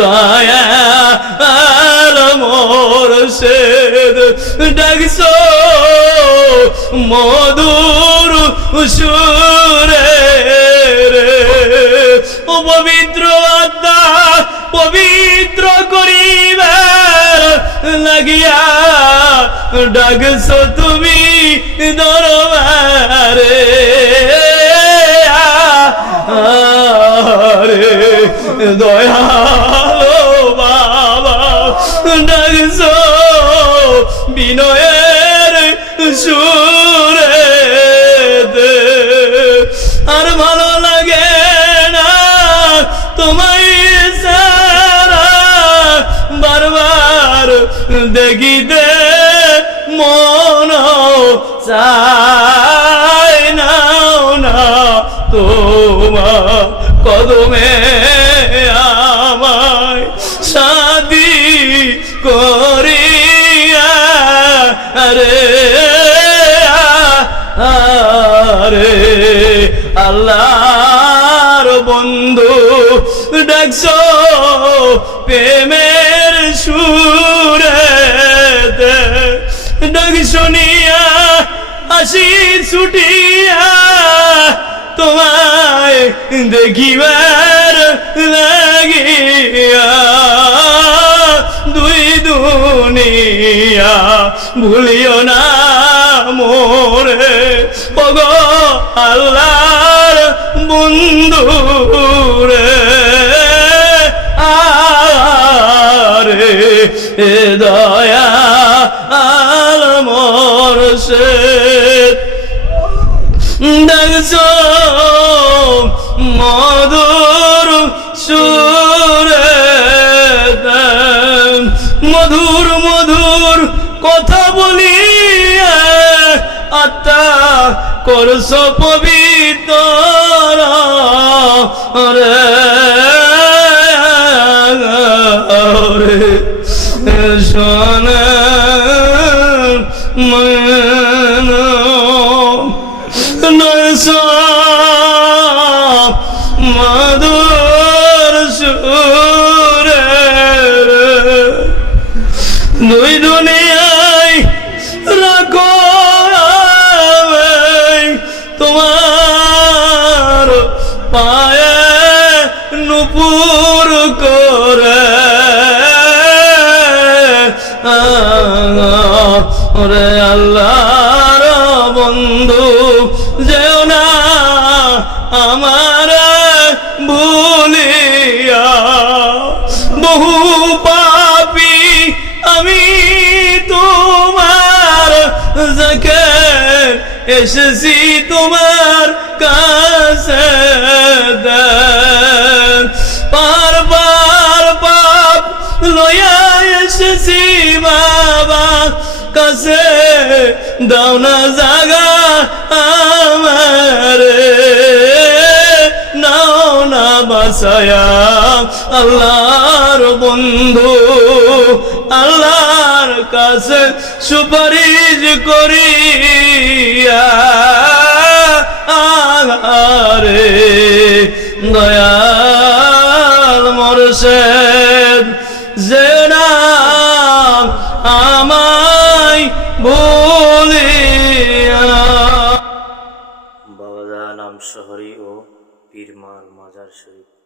দয়া আর মোর সেদ ডাকছো মধুর সুরে রে। ও পবিত্র আত্মা, পবিত্র করিবার লাগিয়া ডাকছো তুমি দরবারে। আরে দয়ালো বাবা ডাকছো বিনয়ের সুরে দে আর ভালো লাগে না তোমায় সারা বারবার দেখিতে মন চায় নাও না তোমার কদমে রে আরে আল্লাহর বন্ধু ডাকছো প্রেমের সুরে ডাক শুনিয়া আসি ছুটিয়া তোমায় দেখিবার লাগিয়া। দুনিয়া ভুলিও না মোরে। ওগ আল্লাহর বন্ধু রে আরে এ দয়া আল মোর সে ডাকছো করছ পবিত্র রে রে নুপুর করে। ওরে আল্লাহর বন্ধু, যেও না আমার ভুলিয়া। বহু পাপি আমি তোমার জাকের এসেছি তোমার কাছে পার পাপ লয়া এসেছি বাবা। কাছে দাও না জাগা আমারে। নাও না বাসায়া আল্লাহর বন্ধু। আল্লাহর কাছে সুপারিশ করিয়া মোরশেদ যে নাম আমায় বলিয়া নাম শহরী ও পীরমার মাজার শরীফ।